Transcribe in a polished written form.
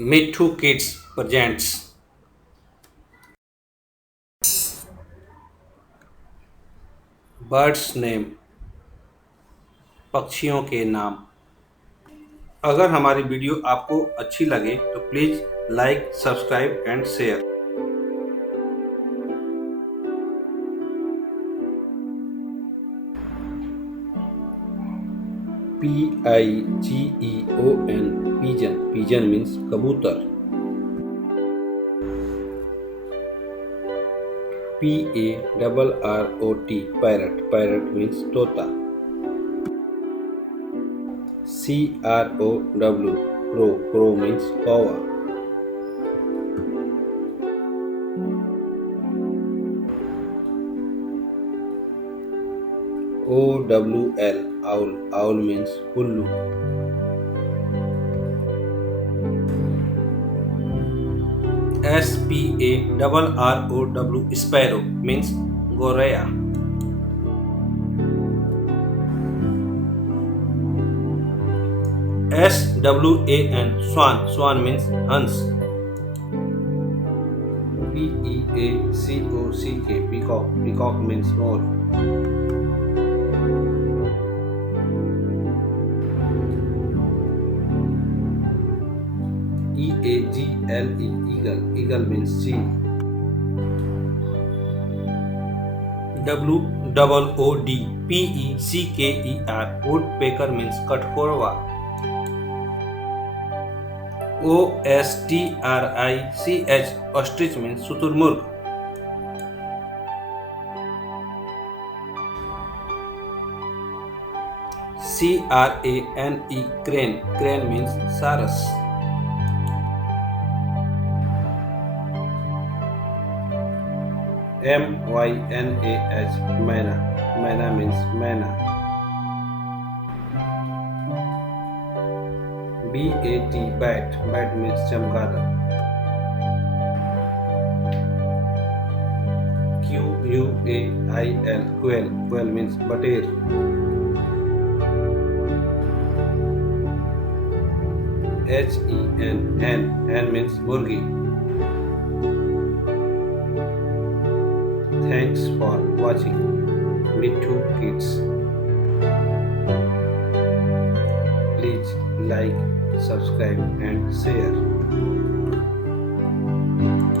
Mithu Kids presents birds name, पक्षियों के नाम। अगर हमारी वीडियो आपको अच्छी लगे तो please like, subscribe and share. Pigeon, pigeon. Pigeon means कबूतर। PARROT, parrot. Parrot means तोता। CROW, crow. Crow means कौवा। OWL, owl. Owl means उल्लू। SPARROW, sparrow means गोरैया। SWAN, swan. Swan means हंस। PEACOCK, peacock. Peacock means मोर। EAGLE, eagle. Eagle means seal. WOODPECKER, woodpecker means कठफोड़वा। OSTRICH, ostrich means शुतुरमुर्ग। CRANE, crane. Crane means सारस। MYNAH, Mynah. Mynah means मैना। BAT, bat. Bat means चमगादड़। QUAIL, quail. Quail means बटेर। HEN, hen means मुर्गी। Thanks for watching Mithu Kids. Please like, subscribe and share.